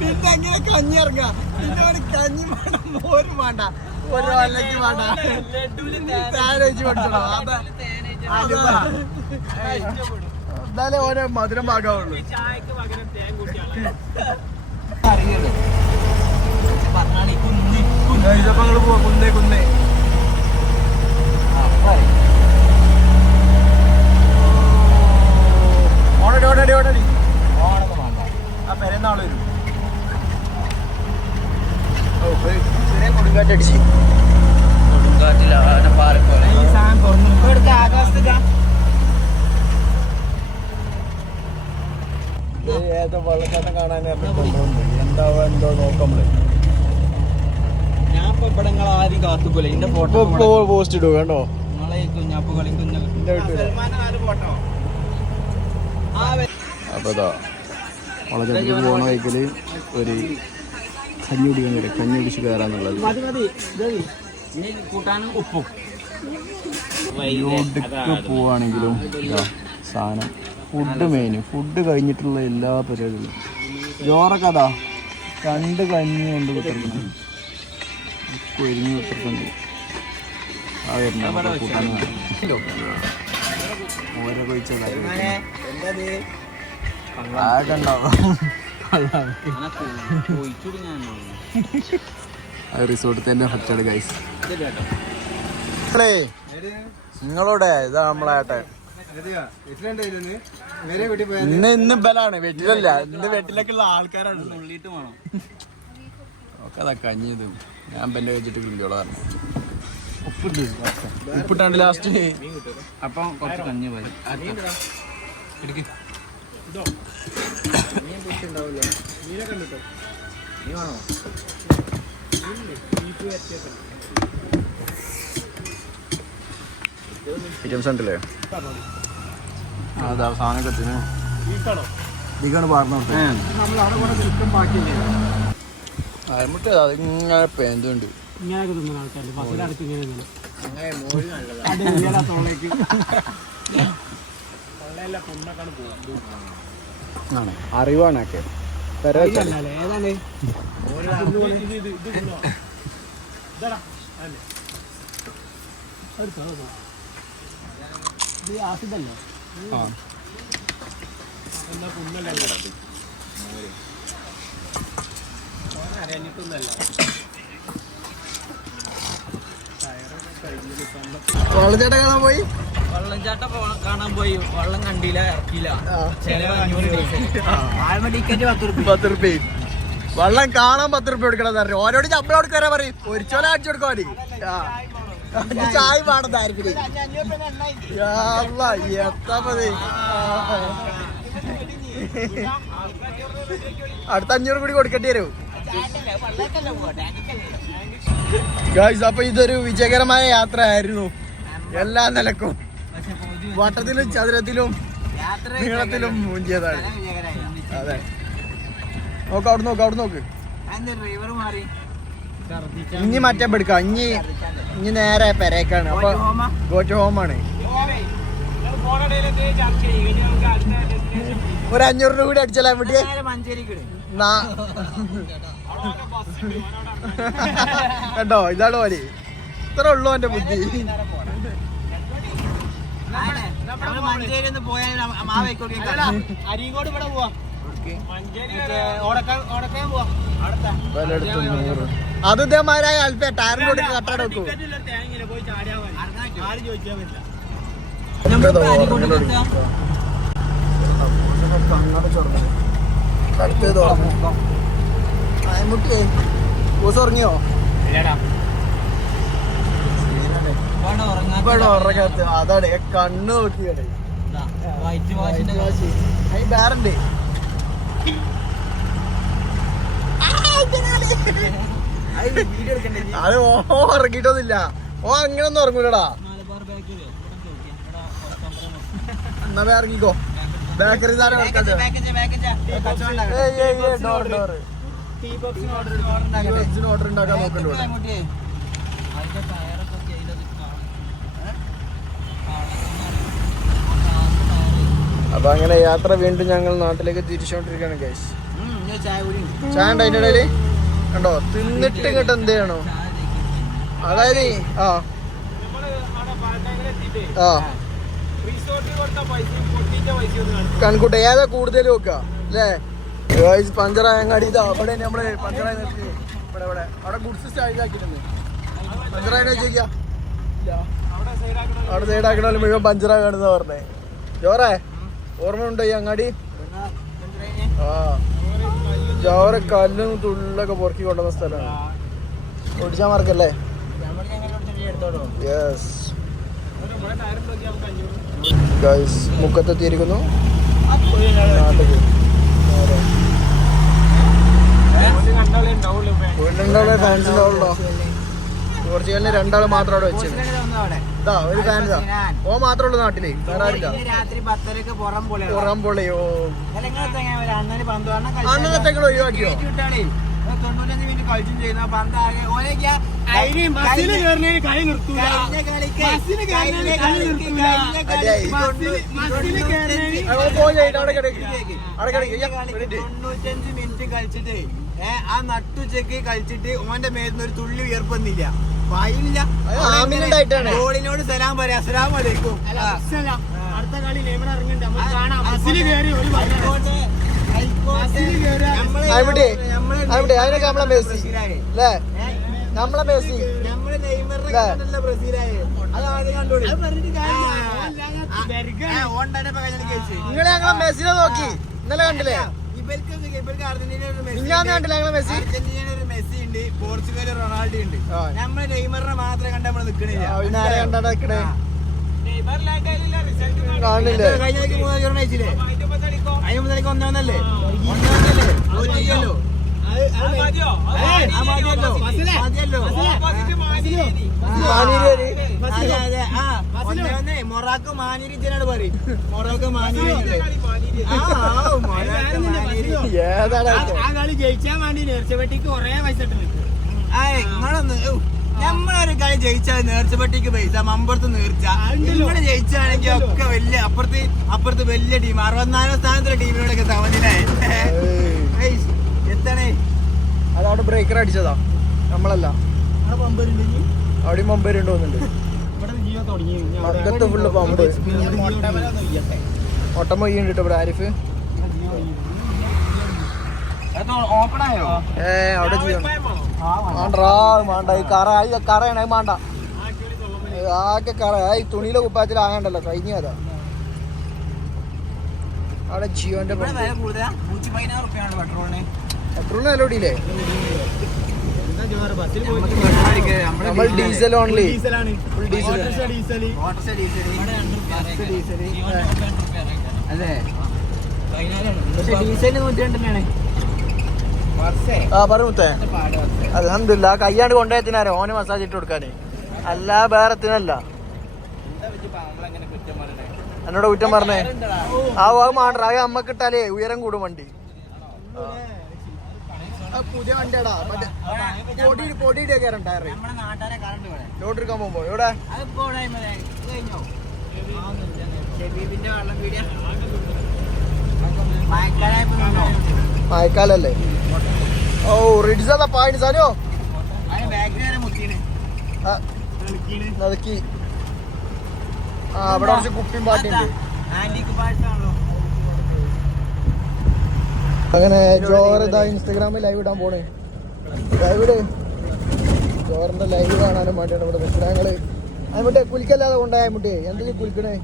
പിന്നെ എങ്ങനെ കഞ്ഞി ഇറങ്ങാം പിന്നെ കഞ്ഞി വേണ്ട മോരും വേണ്ട ഒരു വല്ലക്ക് വേണ്ട തേനൊഴിച്ച് കൊടുക്കണോ എന്നാലേ ഓരോ മധുരം ഭാഗമുള്ളൂ ഇതപ്പോ അങ്ങോട്ട് പോവാ കുന്നേ ഓടടി ഓണൊന്നും വേണ്ട ആ പെരുന്നാള് വരും ചെറിയ കൊടുങ്കാറ്റടിച്ച് കൊടുങ്കാറ്റിലാണ് പാറപ്പോലെ ഏതോ വെള്ളച്ചാട്ടം കാണാൻ എന്താവാ എന്തോ നോക്കമ്മള് ഞാൻ ഇപ്പൊ ഇവിടെ നിങ്ങൾ ആദ്യം കാത്തുപോലെ എന്റെ ഫോട്ടോ പോസ്റ്റ് ഇടുക കേട്ടോ നിങ്ങളെ കുഞ്ഞാപ്പ് കളി ഫോട്ടോ അപ്പോൾ ഇതാ വെള്ളച്ചാട്ടത്തിൽ പോണ വഴിക്കല് ഒരു കഞ്ഞി കുടിക്കാൻ വരും കഞ്ഞി കുടിച്ച് കയറാന്നുള്ളത് എവിടേക്ക് പോവാണെങ്കിലും സാധനം ഫുഡ് മെയിൻ ഫുഡ് കഴിഞ്ഞിട്ടുള്ള എല്ലാ പരിപാടികളും ചോറൊക്കെ അതാ 2 കഞ്ഞി കൊണ്ട് കുത്തിരിക്കണം ഒരുങ്ങി കുത്തിരിക്കുന്നുണ്ട് ആ വരുന്ന കൂട്ടാൻ ഓരോ കഴിച്ച റിസോർട്ടിൽ തന്നെ ഫസ്റ്റ് ഗൈസ് നിങ്ങളോടെ ഇതാ നമ്മളാട്ടെ ഇന്ന് ബലാണ് വെട്ടിലല്ല ഇന്ന് വെട്ടിലേക്കുള്ള ആൾക്കാരാണ് ഒക്കെ അതാ കഞ്ഞിത് ഞാൻ ബെല്ല് കഴിച്ചിട്ട് കിളിയോളാണ് ഉപ്പിട്ടാണ്ട് ലാസ്റ്റ് അപ്പം കുറച്ച് കഞ്ഞി പോയി ഐറ്റംസ് ഉണ്ടല്ലേ അതാ സാധനമൊക്കെ ഇതിക്കാണ് പറഞ്ഞോട്ടെ അരമുട്ട അതിങ്ങനെ പേന്തുണ്ട് അറിവാണൊക്കെ വെള്ളച്ചാട്ടം കാണാൻ പോയി കാണാൻ പോയി വെള്ളം കണ്ടില്ല ഇറക്കില്ല ടിക്കറ്റ് 10 റുപ്യ വെള്ളം കാണാൻ 10 റുപ്യ കൊടുക്കണം ഓരോട് ചമ്പളം കൊടുക്കാനാ പറയും പൊരിച്ചോല അടിച്ചു കൊടുക്കാൻ മതി ചായ പാടത്തായിരിക്കും എത്താ മതി അടുത്ത 500 കൂടി കൊടുക്കേണ്ടി വരും ഗായ്സ്. അപ്പൊ ഇതൊരു വിജയകരമായ യാത്ര ആയിരുന്നു എല്ലാ നിലക്കും വട്ടത്തിലും ചതുരത്തിലും നീളത്തിലും മുഞ്ചിയതാണ്. അതെ നോക്ക് അവിടെ നോക്ക് ഇനി മറ്റേ എടുക്കാം ഇനി നേരെ പെരേക്കാണ്. അപ്പൊ ഗോറ്റ് ഹോമാണ്. ഒരു 500 രൂപ കൂടി അടിച്ചാലേ വീട്ടിൽ കേട്ടോ. ഇതാണ് പോലെ ഇത്ര ഉള്ളൂ എന്റെ ബുദ്ധി. അത് ഇതേമാരായ അല്പ ടയറിന് കൂടി കട്ടാട് വെക്കൂ. ഉറങ്ങിയോ? ഉറങ്ങാത്ത അതാണ് കണ്ണ് നോക്കിയാണ്. വേറെണ്ട് അത് ഉറങ്ങിട്ടൊന്നുമില്ല. അങ്ങനെ ഒന്നും ഉറങ്ങൂലടാ. എന്നാ ഇറങ്ങിക്കോ. ബേക്കറി സാധനം ഓർഡർ ഉണ്ടാക്കാൻ നോക്കണ്ടോ? അപ്പൊ അങ്ങനെ യാത്ര വീണ്ടും ഞങ്ങൾ നാട്ടിലേക്ക് തിരിച്ചുകൊണ്ടിരിക്കുകയാണ് ഗൈസ്. ചായ ഉണ്ട് അതിൻ്റെ ഇടയില് കണ്ടോ, തിന്നിട്ട് ഇങ്ങോട്ട് എന്ത് ചെയ്യണോ, അതായത് കൺകുട്ട ഏതാ കൂടുതൽ വെക്കുക അല്ലേ ഗൈസ്. പഞ്ചറായ അങ്ങാടി ഇതാ അവിടെ നമ്മള് പഞ്ചറായി നിർത്തി ഇവിടെ ഇവിടെ അവിടെ ഗുഡ്സ് സ്റ്റായിലാക്കിയിട്ടുണ്ട്. പഞ്ചറായി വെച്ചേക്കാ അവിടെ സൈഡാക്കണല്ലോ മുഴുവൻ പഞ്ചറാകാണെന്ന് പറഞ്ഞേ. ജോറേ ഓർമ്മ ഉണ്ടോ ഈ അങ്ങാടി? ജോറ കല്ലും തുള്ളൊക്കെ പൊറുക്കി കൊണ്ടുവന്ന സ്ഥലമാണ്. ഓടിച്ചാ മാർക്കല്ലേ? യെസ് ഗൈസ്, മുക്കത്തെത്തിയിരിക്കുന്നു നാട്ടിലേക്ക്. വീണ്ടുണ്ടാവുള്ള ഫാൻസ് ഉണ്ടാവുള്ളൂ. പോർച്ചുഗലിന് 2 ആള് മാത്രം അവിടെ വെച്ചത്. ഇതാ ഒരു ഫാൻ ഇതാ, ഓ മാത്രമേ ഉള്ളൂ നാട്ടില്, വേറെ ആരില്ല. പുറം പൊളിയോ അന്നത്തേക്കളോ ഒഴിവാക്കിയോ? ആ നട്ടുച്ചക്ക് കളിച്ചിട്ട് ഓന്റെ മേലുന്ന ഒരു തുള്ളി വിയർപ്പൊന്നില്ല, ഗോളിനോട് സലാം പറയാ. അസ്സലാമു അലൈക്കും. അടുത്ത കളി നിങ്ങളെ ഞങ്ങളെ മെസ്സിനെ നോക്കി ഇന്നലെ കണ്ടില്ലേ? അർജന്റീന ഒരു മെസ്സി ഉണ്ട്, പോർച്ചുഗൽ റൊണാൾഡോ ഉണ്ട്. നമ്മള് നെയ്മറിനെ മാത്രമേ കണ്ട് നമ്മള് നിക്കണില്ല. അതിന് മുതലേക്ക് ഒന്നല്ലേ മൊറാക്കോ മാനീരി ജനാണ് പറയും. മൊറാക്കോ മാനീരി ആ കളി ജയിച്ചാൻ വേണ്ടി നേർച്ചപ്പെട്ടിക്ക് കൊറേ പൈസ നിങ്ങളൊന്ന് നമ്മളൊരു കളി ജയിച്ചാൽ നേർച്ചപ്പെട്ടിക്ക് പൈസ, മമ്പുറത്ത് നേർച്ച. ഇവിടെ ജയിച്ചാണെങ്കിൽ ഒക്കെ വലിയ അപ്പുറത്ത് വലിയ ടീം 64ാം സ്ഥാനത്തുള്ള ടീമിനോടൊക്കെ സമനിലായി എത്തണേ. അതവിടെ ബ്രേക്കർ അടിച്ചതാ, നമ്മളല്ല. അവിടെ മമ്പേരുണ്ടോ മക്കത്ത് ഫുള്ള് പമ്പ് ഒട്ടമൊയ്യ ഉണ്ട് ഇവിടെ. ആരിഫ് അവിടെ മാണ്ട ഈ കറയാണ് മാണ്ട, ആകെ കറ. ഈ തുണിയിലെ കുപ്പായത്തിൽ ആകണ്ടല്ലോ, കഴിഞ്ഞ കഥ. അവിടെ ജിയോന്റെ പെട്രോളിന് വില കൂടിയില്ലേ? നമ്മൾ ഡീസൽ ഓൺലി, ഫുൾ ഡീസൽ. അതെ ഡീസലിന് 102 പറമുത്തേ. അൽഹംദുലില്ലാ കയ്യാണ്ട് കൊണ്ടുപോയത്തിനാരോ ഓന് മസാജ് ഇട്ട് കൊടുക്കാന്, അല്ല വേറെ എത്തിനല്ല. എന്നോട് കുറ്റം പറഞ്ഞേ ആ മാണ്ട അമ്മക്ക് ഇട്ടാലേ ഉയരം കൂടും വണ്ടി. പുതിയ വണ്ടിയാടാ, പൊടിയുടെ ടയർ ലോഡ് എടുക്കാൻ പോകുമ്പോ എവിടെ മഴക്കാലല്ലേ? ഓ റിഡ്സാ പായിന് സാനോ നതുക്കി. അവിടെ കുറച്ച് കുപ്പിയും പാട്ടുണ്ട്. അങ്ങനെ ജോഹർ ഇതാ ഇൻസ്റ്റഗ്രാമിൽ ലൈവ് ഇടാൻ പോണേ. ലൈവ് ഇട്, ജോഹറിന്റെ ലൈവ് കാണാനും വേണ്ടിയാണ് ഇവിടെ നിൽക്കുന്നത് ഞങ്ങള്. അതിമുട്ടേ കുലിക്കല്ലാതെ കൊണ്ടായ മുട്ടേ എന്തൊക്കെ കുലിക്കണേ?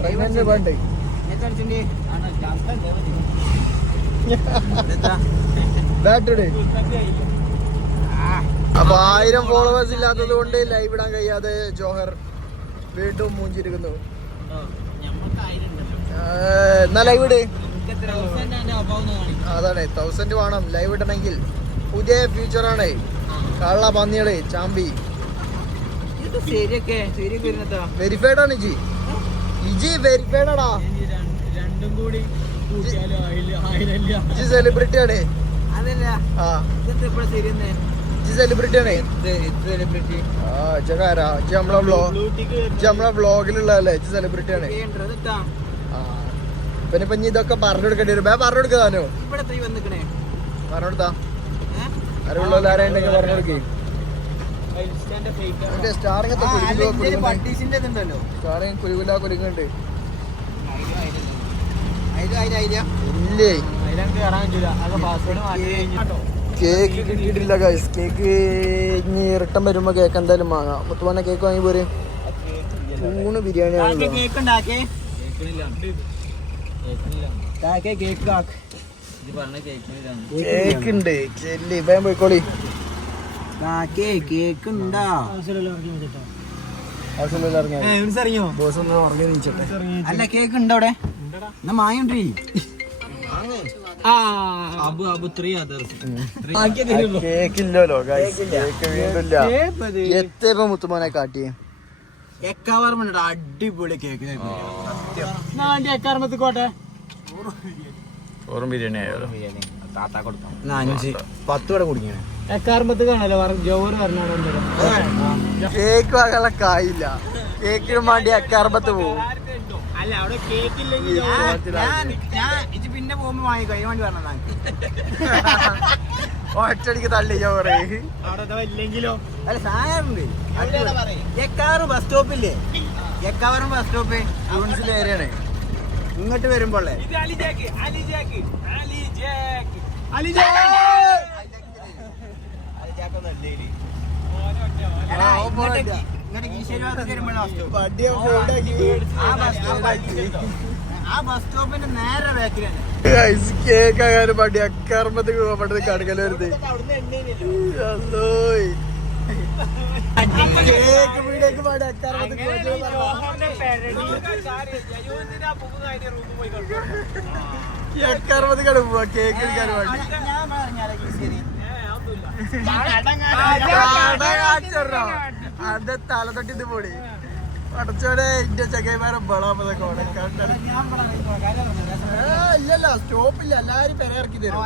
പ്രഗ്നന്റ് വേണ്ടേ? ബാറ്റഡ്. അപ്പൊ 1000 ഫോളോവേഴ്സ് ഇല്ലാത്തത് കൊണ്ട് ലൈവ് ഇടാൻ കഴിയാതെ ജോഹർ വീണ്ടും മൂഞ്ചിരിക്കുന്നു. എന്നാ ലൈവ് ഇട്. അതാണ് 1000 വേണം ലൈവ് ഇടണമെങ്കിൽ. പുതിയ ഫ്യൂച്ചറാണ്. കള്ള പന്നികള് ചാമ്പി വെരിഫൈഡ് ആണ്. ഇജി വെരിഫൈഡാടാ, ഇജി സെലിബ്രിറ്റി ആണ്. സെലിബ്രിറ്റി ആണ്. നമ്മളെ വ്ളോഗിലുള്ളതല്ലേ സെലിബ്രിറ്റി ആണ്. പിന്നെ ഇപ്പൊ ഇതൊക്കെ പറഞ്ഞു കൊടുക്കേണ്ടി വരും. പറഞ്ഞു കൊടുക്കാനോ പറഞ്ഞു കൊടുത്താ അറിവുള്ള ആരെയുണ്ടെങ്കിൽ പറഞ്ഞു കൊടുക്കേ. സ്റ്റാറിങ് കുലുകുല കുലുങ്ങുണ്ട്. ഇല്ലേ കേക്ക് കിട്ടിയിട്ടില്ല ഗൈസ്. കേക്ക് ഇനി റിട്ടേൺ വരുമ്പോ കേക്ക് എന്തായാലും വാങ്ങാം. മുത്തുമാനെ കേക്ക് വാങ്ങി പോരെ. ഊണ് ബിരിയാണി ആണല്ലോ. കേക്ക് ഉണ്ട് ചെല്ലി ഇപ്പം പോയിക്കോളി. കേക്ക് ഉണ്ടോ? അല്ല കേക്ക് ഉണ്ടോ അവിടെ? എന്നാ മായുണ്ടീ. കേക്കില്ലല്ലോ കേക്ക് വീണ്ടില്ല. എത്തിയപ്പോ മുത്തുമോനെ കാട്ടിയേ അടിപൊളി കേക്ക്. ചോറും ബിരിയാണി ആയാലോ. 10 വരെ കുടിക്കണേ. കേക്ക് വാങ്ങാനുള്ള കായില്ല. കേക്കിന് വേണ്ടി അക്കാർമ്പത്ത് പോവും. പിന്നെ പോകുമ്പോ വാങ്ങിക്കോ. അതിന് വേണ്ടി പറഞ്ഞാ ഒറ്റടിക്ക് തള്ളി ചോറ്. ഇല്ലെങ്കിലോ അല്ല സാധനമുണ്ട്. എക്കാറ് ബസ് സ്റ്റോപ്പില്ലേ? എക്കാവറും ബസ് സ്റ്റോപ്പ് ഏരിയാണ്. ഇങ്ങോട്ട് വരുമ്പോളേ ആ ബസ് സ്റ്റോപ്പിന്റെ നേരെ ബാക്കിലാണ് കേക്ക് ആകാനും പണ്ടി അക്കാർമ്പത്ത് പോകേണ്ടത് കടകലരുത്. കേക്ക് വീടേക്ക് പാടി അക്കാർമ്പത്ത് അക്കാർമ്പത്ത് കട പോവാ കേക്ക് എടുക്കാൻ വേണ്ടി. അത് തല തൊട്ടിത് പോടി അടച്ചോടെ ഇന്റെ ചക്കൈമാരെ ബളാമതൊക്കെ ഇല്ലല്ല സ്റ്റോപ്പില്ല. എല്ലാരും പെരയിറക്കി തരും.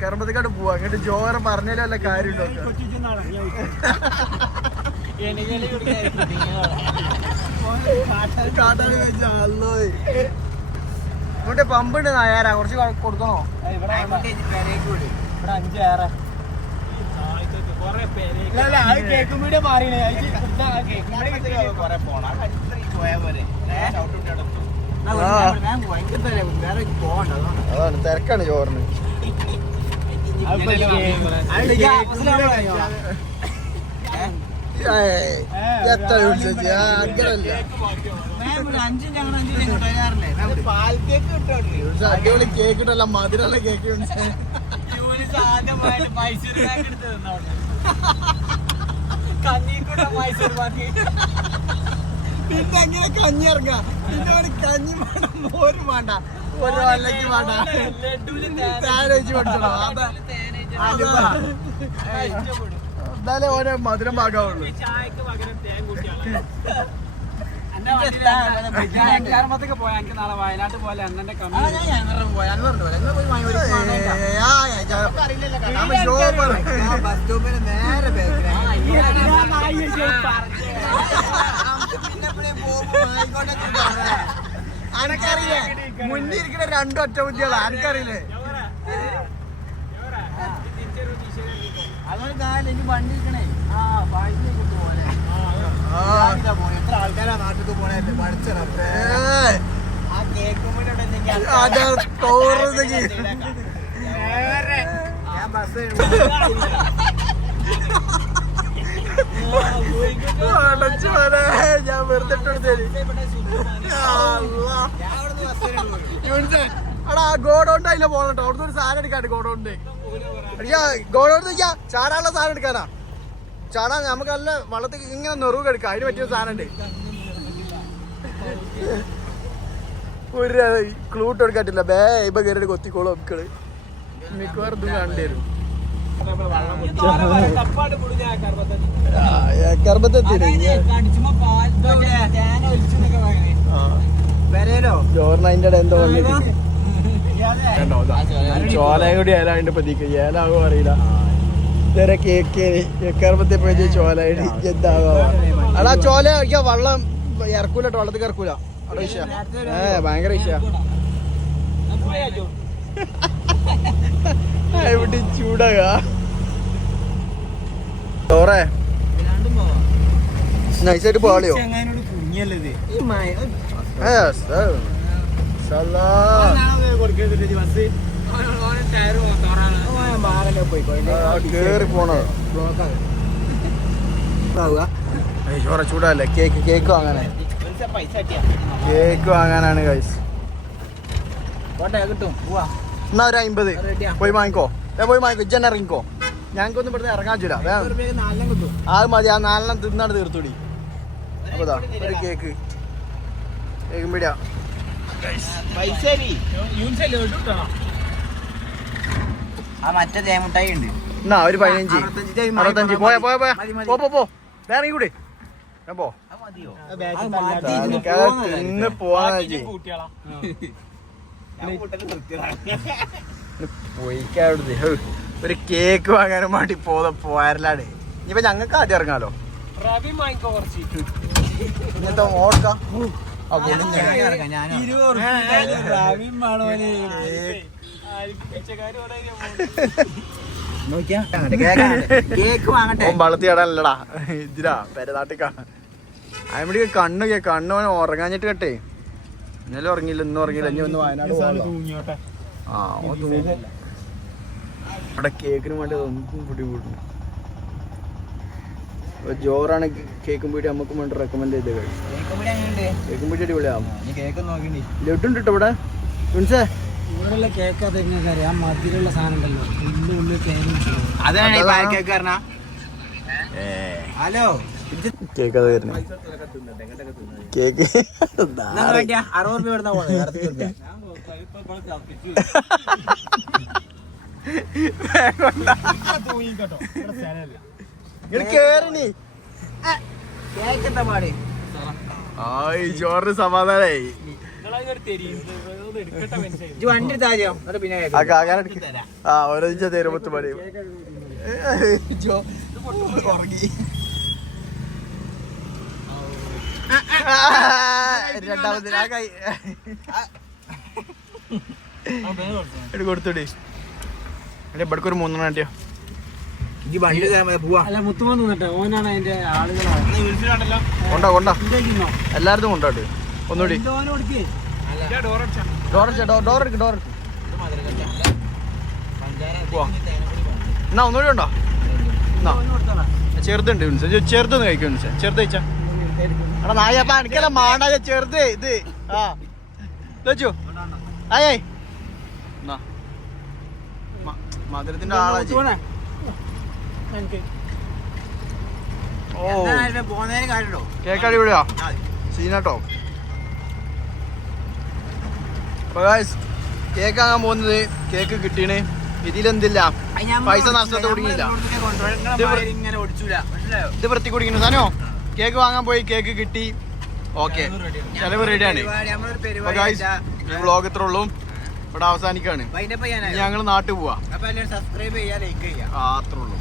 കർമ്മത്തിക്കാട് പോവാ. അങ്ങോട്ട് ജോറെ പറഞ്ഞാലും വല്ല കാര്യമുണ്ടോ? കാട്ടാൻ വെച്ചല്ലോ. ഇങ്ങോട്ട് പമ്പുണ്ട് നായാരാ. കുറച്ച് കൊടുക്കണോ? ഇവിടെ 5 ഏറെ കേക്കും വീഡിയോ മാറിയാണ്. അതാണ് തിരക്കാണ് ചോറിന്. എത്ര വിളിച്ചു അങ്ങനല്ല. അടിപൊളി കേക്ക് കിട്ടല്ല. മധുരല്ല കേക്ക് പിന്നെ എങ്ങനെ കഞ്ഞി ഇറങ്ങാം. പിന്നെ കഞ്ഞി വേണ്ട, മോര് വേണ്ട, ഒരു വല്ലക്ക് വേണ്ട, തേനൊഴിച്ച് പഠിച്ചോ. എന്നാലേ ഓരോ മധുരം ഭാഗമുള്ളൂ. പോയാ എനിക്ക് നാളെ വയനാട്ട് പോലെ അന്നെ ആനക്കറിയില്ലേ മുന്നിരിക്കുന്ന 2 ഒറ്റ ബുദ്ധികളാ. ആനക്കറിയില്ലേ അതൊരു കാര്യം. എനിക്ക് വണ്ടി ഇരിക്കണേ. പോലെ എത്ര ആൾക്കാരാ നാട്ടിൽ പോണേ പഠിച്ചത്. ആ കേക്ക് ഞാൻ ബസ് ഞാൻ വെറുതെ എടാ ഗോഡൗണ്ട് അതിലെ പോകണട്ടോ. അവിടുന്ന് ഒരു സാധനം എടുക്കാണ്ട് ഗോഡൗണ്ട്. ഗോഡൗണ്ട് നിൽക്കാ ചാടാനുള്ള സാധനം എടുക്കാനാ. ചാടാൻ നമുക്ക് നല്ല വള്ളത്തിൽ ഇങ്ങനെ നെറുവ് എടുക്കാം. അതിന് പറ്റിയ സാധനം ഉണ്ട്. ഒരു ക്ലൂട്ട് എടുക്കാറ്റില്ല. ബേ ഇപ്പൊ കയറി കൊത്തിക്കോളും മക്കള്. മിക്കവാറും ഇത് കാണേണ്ടി വരും. ചോറിന് അതിന്റെ എന്തോ കണ്ടോ ചോലയും കൂടി ഏലാണ്ട് പതിക്ക് ഏലാകോ അറിയില്ല ഇതുവരെ കേക്കാർപ്പത്തെ പോയി ചോലയുടെ എന്താകാ അടാ ചോല കഴിക്കാ വെള്ളം ഇറക്കൂല കേട്ടോ വെള്ളത്തിൽ ഇറക്കൂല അവിടെ വിഷയ ഭയങ്കര വിഷയ എവിടെ ചൂടാകാ ചോറേ നൈസായിട്ട് പോളിയോ കേറി പോണോ ചോറ ചൂടല്ലേ കേക്ക് വാങ്ങാനേ കേക്ക് വാങ്ങാനാണ് ഗൈസ് എന്നാ ഒരു 50 പോയി വാങ്ങിക്കോ പോയി വാങ്ങിക്കോ ഇജ്ജന്നെ ഇറങ്ങിക്കോ ഞങ്ങൾക്കൊന്നും ഇവിടുന്ന് ഇറങ്ങാൻ പറ്റൂല അത് മതി ആ 4 തിന്നാണ് തീർത്തൂടി അപ്പതാ ഒരു കേക്ക് കേക്കും പിടിയാ മറ്റേ തേമുട്ടായി ഉണ്ട് എന്നാ ഒരു 15 65 പോയാ പോയാ പോയാ പോ വേറെ കൂടി ഞാൻ പോ തിന്ന് പോവാന്ന് പോയിക്കാവിടുന്ന് ഒരു കേക്ക് വാങ്ങാനും വേണ്ടി പോയാലാണ് ഇനിയിപ്പോ ഞങ്ങൾക്ക് ആദ്യം ഇറങ്ങാലോ ഇങ്ങനത്തെ ഓർക്കാം വളർത്തി ഇടാനല്ലടാ ഇതിലാ പെരനാട്ടിക്കാ അയമ്പടി കണ്ണ് ഉറങ്ങാഞ്ഞിട്ട് കേട്ടെ ഇന്നലെ ഉറങ്ങിയില്ല ഇന്നും ഉറങ്ങിയില്ല ഇനി ഒന്ന് വയനാട് ആ ഇവിടെ കേക്കിന് വേണ്ടി ഒന്നും പൊടി കൂട്ടുന്നു ജോറാണ് കേക്കും പീടി നമുക്ക് വേണ്ടി റെക്കമെൻഡ് ചെയ്തത് കേക്കും പീടി അടിപൊളിയാവും ലഡു ഉണ്ട് കേട്ടോ ഇവിടെ മീൻസേ കേക്ക് അറിയാം മധുരമുള്ള സാധനം ഉണ്ടല്ലോ ഹലോ കേക്ക് അത് വരുന്നു കേക്ക് 60 കേറിനി ചോറിന് സമാധാനായി ഓരോ തരുമ്പത്ത് പണി രണ്ടാമത്തെ കൊടുത്തോടി ഇവിടക്കൊരു 3 ആണ്ടിയോ കൊണ്ടാ എല്ലായിടത്തും കൊണ്ടോട്ട് ഒന്നുകൂടി എന്നാ ഒന്നുകൂടി ഉണ്ടോ ചെറുതുണ്ട് ചെറുതൊന്ന് കഴിക്കും ചെറുത് കഴിച്ചാ എടാ നായപ്പ എനിക്കല്ല മാണ്ട ചെറുത് ഇത് ആ വെച്ചു ആയേ മധുരത്തിന്റെ ആളാച്ചി കേക്ക് അടിപൊളിയാ സീനാട്ടോ അപ്പൊ കേക്ക് വാങ്ങാൻ പോകുന്നത് കേക്ക് കിട്ടീണ് ഇതിലെന്തില്ല പൈസ നഷ്ടത്തെ കുടുങ്ങിയില്ല ഇത് വൃത്തി കുടിക്കുന്നു സാനോ കേക്ക് വാങ്ങാൻ പോയി കേക്ക് കിട്ടി ഓക്കെ ചെലവ് റെഡിയാണ് വ്ളോഗ് ഇത്ര ഉള്ളൂ ഇവിടെ അവസാനിക്കാണ് ഞങ്ങൾ നാട്ടിൽ പോവാ സബ്സ്ക്രൈബ് ചെയ്യാ ലൈക്ക് ചെയ്യാം അത്രേ ഉള്ളൂ